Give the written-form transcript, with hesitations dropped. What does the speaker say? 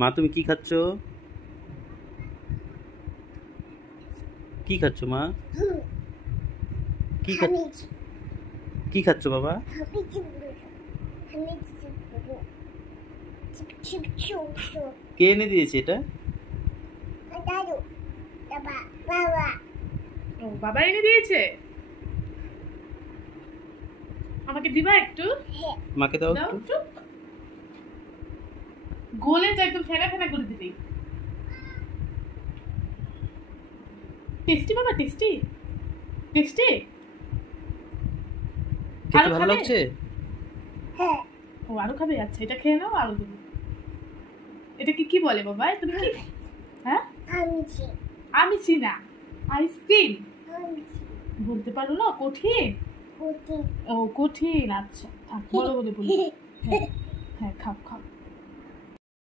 মা তুমি কি খাচ্ছ? কি খাচ্ছ মা? কি খাচ্ছ বাবা? কে এনে দিয়েছে এটা? ও বাবা এনে দিয়েছে। আমাকে দিবা একটু? মাকে দাও একটু। গোলে তো একদম ফেনা ফেনা করে দিবি। টেস্টি বাবা, টেস্টি টেস্টি। খেতে ভালো লাগছে? হ্যাঁ। ও আরো খাবে? আচ্ছা এটা খেয়ে নাও, আরো দেবো। এটা কি বলে বাবা? তুমি কি? হ্যাঁ আমিছি না, আইসক্রিম বলতে পারো না? কঠিন। ও কঠিন। আচ্ছা বলো বলে বলি। হ্যাঁ খাও খাও।